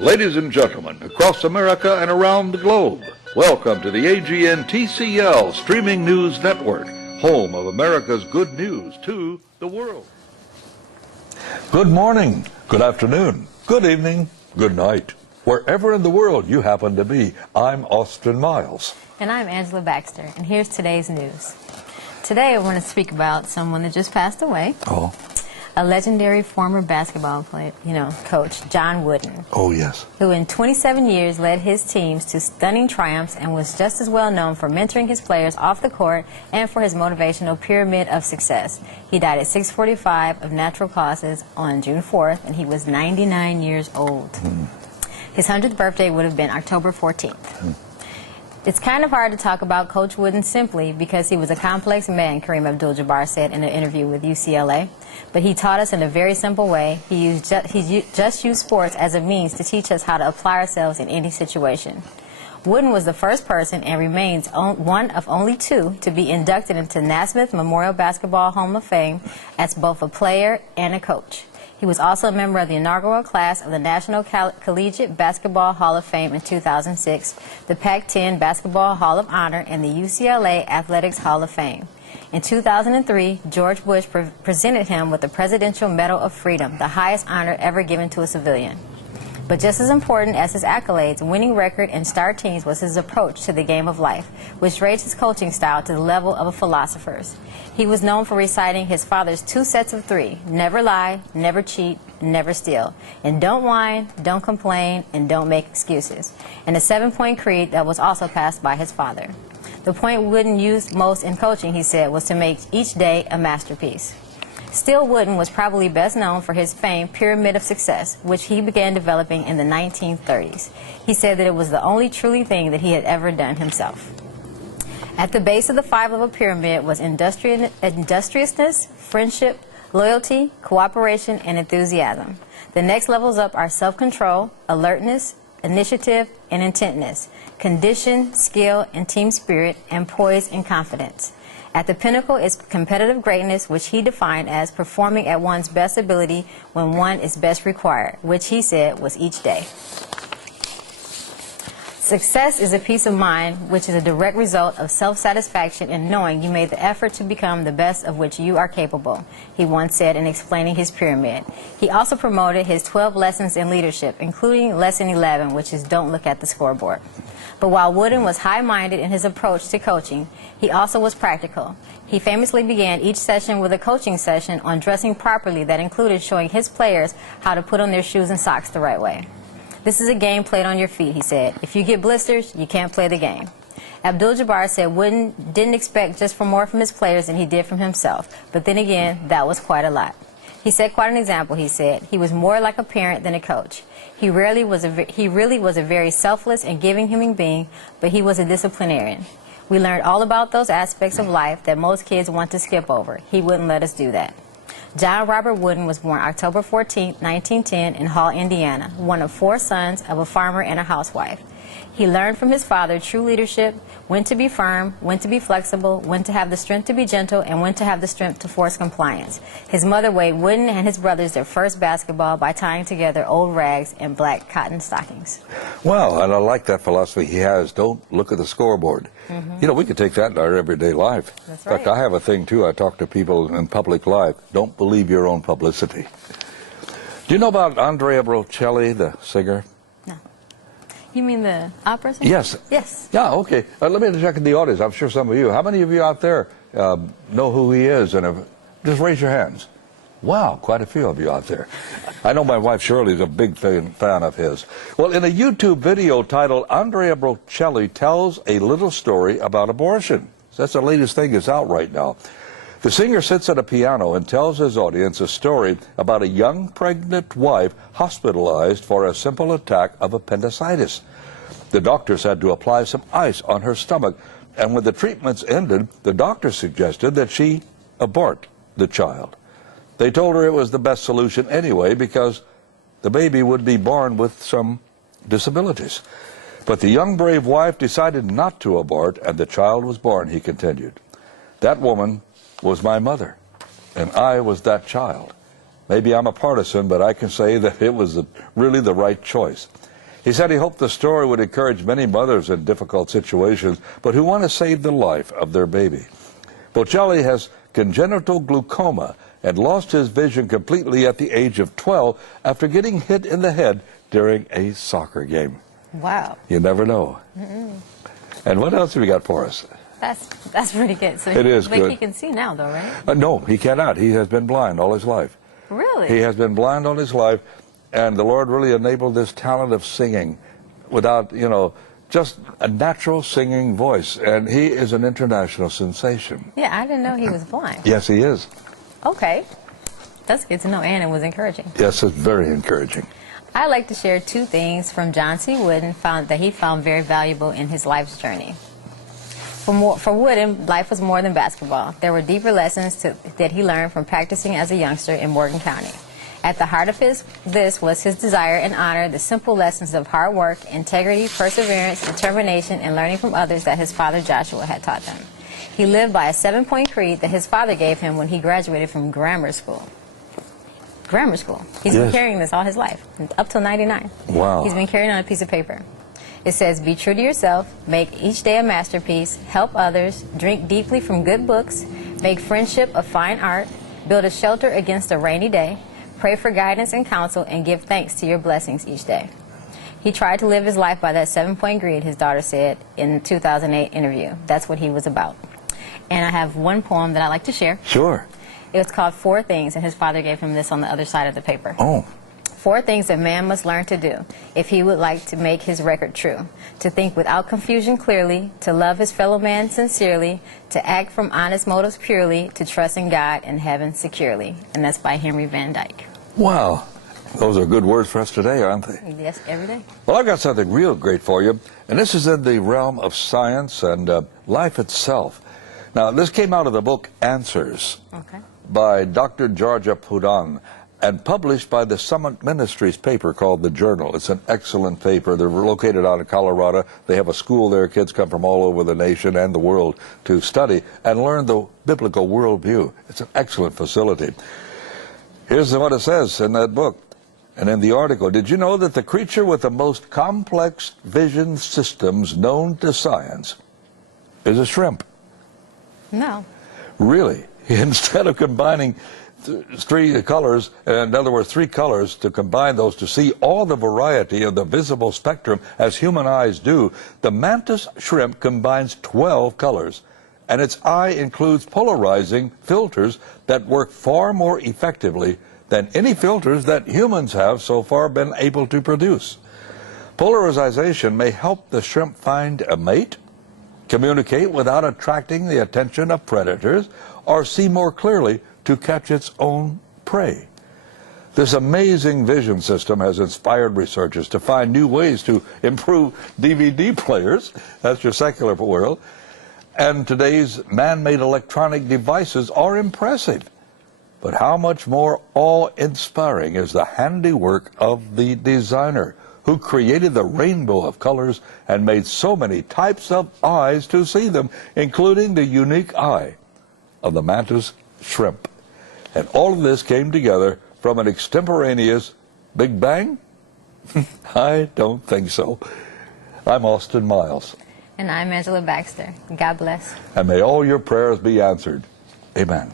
Ladies and gentlemen, across America and around the globe, welcome to the AGN TCL Streaming News Network, home of America's good news to the world. Good morning, good afternoon, good evening, good night. Wherever in the world you happen to be, I'm Austin Miles. And I'm Angela Baxter, and here's today's news. Today I want to speak about someone that just passed away. Oh. A legendary former basketball player, coach, John Wooden. Oh, yes. Who in 27 years led his teams to stunning triumphs and was just as well known for mentoring his players off the court and for his motivational pyramid of success. He died at 6:45 of natural causes on June 4th, and he was 99 years old. His 100th birthday would have been October 14th. It's kind of hard to talk about Coach Wooden simply because he was a complex man, Kareem Abdul-Jabbar said in an interview with UCLA. But he taught us in a very simple way. He just used sports as a means to teach us how to apply ourselves in any situation. Wooden was the first person and remains one of only two to be inducted into Naismith Memorial Basketball Hall of Fame as both a player and a coach. He was also a member of the inaugural class of the National Collegiate Basketball Hall of Fame in 2006, the Pac-10 Basketball Hall of Honor, and the UCLA Athletics Hall of Fame. In 2003, George Bush presented him with the Presidential Medal of Freedom, the highest honor ever given to a civilian. But just as important as his accolades, winning record, and star teams was his approach to the game of life, which raised his coaching style to the level of a philosopher's. He was known for reciting his father's 2 sets of 3, never lie, never cheat, never steal, and don't whine, don't complain, and don't make excuses, and a 7-point creed that was also passed by his father. The point Wooden used most in coaching, he said, was to make each day a masterpiece. Still, Wooden was probably best known for his famed pyramid of success, which he began developing in the 1930s. He said that it was the only truly thing that he had ever done himself. At the base of the 5-level pyramid was industriousness, friendship, loyalty, cooperation, and enthusiasm. The next levels up are self-control, alertness, initiative, and intentness, condition, skill, and team spirit, and poise and confidence. At the pinnacle is competitive greatness, which he defined as performing at one's best ability when one is best required, which he said was each day. Success is a peace of mind, which is a direct result of self-satisfaction in knowing you made the effort to become the best of which you are capable, he once said in explaining his pyramid. He also promoted his 12 lessons in leadership, including lesson 11, which is don't look at the scoreboard. But while Wooden was high-minded in his approach to coaching, he also was practical. He famously began each session with a coaching session on dressing properly that included showing his players how to put on their shoes and socks the right way. This is a game played on your feet, he said. If you get blisters, you can't play the game. Abdul-Jabbar said Wooden didn't expect just for more from his players than he did from himself. But then again, that was quite a lot. He set quite an example, he said. He was more like a parent than a coach. He really was a very selfless and giving human being, but he was a disciplinarian. We learned all about those aspects of life that most kids want to skip over. He wouldn't let us do that. John Robert Wooden was born October 14, 1910 in Hall, Indiana, one of 4 sons of a farmer and a housewife. He learned from his father true leadership, when to be firm, when to be flexible, when to have the strength to be gentle, and when to have the strength to force compliance. His mother weighed Wooden and his brothers their first basketball by tying together old rags and black cotton stockings. Well, and I like that philosophy he has. Don't look at the scoreboard. You know, we could take that in our everyday life. That's right. In fact, right. I have a thing, too. I talk to people in public life. Don't believe your own publicity. Do you know about Andrea Bocelli, the singer? No. You mean the opera singer? Yes. Yes. Yeah, okay. Let me check in the audience. I'm sure some of you. How many of you out there know who he is? And just raise your hands. Wow, quite a few of you out there. I know my wife Shirley is a big fan of his. Well, in a YouTube video titled Andrea Bocelli Tells a Little Story About Abortion. That's the latest thing that's out right now. The singer sits at a piano and tells his audience a story about a young pregnant wife hospitalized for a simple attack of appendicitis. The doctors had to apply some ice on her stomach, and when the treatments ended, the doctor suggested that she abort the child. They told her it was the best solution anyway because the baby would be born with some disabilities. But the young brave wife decided not to abort, and the child was born, he continued. That woman was my mother, and I was that child. Maybe I'm a partisan, but I can say that it was really the right choice. He said he hoped the story would encourage many mothers in difficult situations, but who want to save the life of their baby. Bocelli has congenital glaucoma and lost his vision completely at the age of 12 after getting hit in the head during a soccer game. Wow. You never know. And what else have you got for us? That's pretty good. So it is but good. He can see now, though, right? No, he cannot. He has been blind all his life. Really? He has been blind all his life, and the Lord really enabled this talent of singing without, just a natural singing voice. And he is an international sensation. Yeah, I didn't know he was blind. Yes, he is. Okay. That's good to know, and it was encouraging. Yes, it's very encouraging. I'd like to share 2 things from John C. Wooden that he found very valuable in his life's journey. For Wooden, life was more than basketball. There were deeper lessons that he learned from practicing as a youngster in Morgan County. At the heart of this was his desire and honor the simple lessons of hard work, integrity, perseverance, determination, and learning from others that his father Joshua had taught them. He lived by a 7-point creed that his father gave him when he graduated from grammar school. Grammar school. He's been carrying this all his life, up till 99. Wow. He's been carrying on a piece of paper. It says, be true to yourself, make each day a masterpiece, help others, drink deeply from good books, make friendship a fine art, build a shelter against a rainy day, pray for guidance and counsel, and give thanks to your blessings each day. He tried to live his life by that 7-point creed, his daughter said in the 2008 interview. That's what he was about. And I have one poem that I'd like to share. Sure. It was called 4 Things, and his father gave him this on the other side of the paper. Oh. 4 things that man must learn to do if he would like to make his record true. To think without confusion clearly, to love his fellow man sincerely, to act from honest motives purely, to trust in God and heaven securely. And that's by Henry Van Dyke. Wow. Those are good words for us today, aren't they? Yes, every day. Well, I've got something real great for you, and this is in the realm of science and life itself. Now, this came out of the book Answers by Dr. Georgia Pudan and published by the Summit Ministries paper called The Journal. It's an excellent paper. They're located out of Colorado. They have a school there. Kids come from all over the nation and the world to study and learn the biblical worldview. It's an excellent facility. Here's what it says in that book and in the article. Did you know that the creature with the most complex vision systems known to science is a shrimp? No. Really? Instead of combining 3 colors, in other words, 3 colors, to combine those to see all the variety of the visible spectrum as human eyes do, the mantis shrimp combines 12 colors, and its eye includes polarizing filters that work far more effectively than any filters that humans have so far been able to produce. Polarization may help the shrimp find a mate, communicate without attracting the attention of predators, or see more clearly to catch its own prey. This amazing vision system has inspired researchers to find new ways to improve DVD players, that's your secular world, and today's man-made electronic devices are impressive. But how much more awe-inspiring is the handiwork of the designer who created the rainbow of colors and made so many types of eyes to see them, including the unique eye of the mantis shrimp. And all of this came together from an extemporaneous Big Bang? I don't think so. I'm Austin Miles. And I'm Angela Baxter. God bless. And may all your prayers be answered. Amen.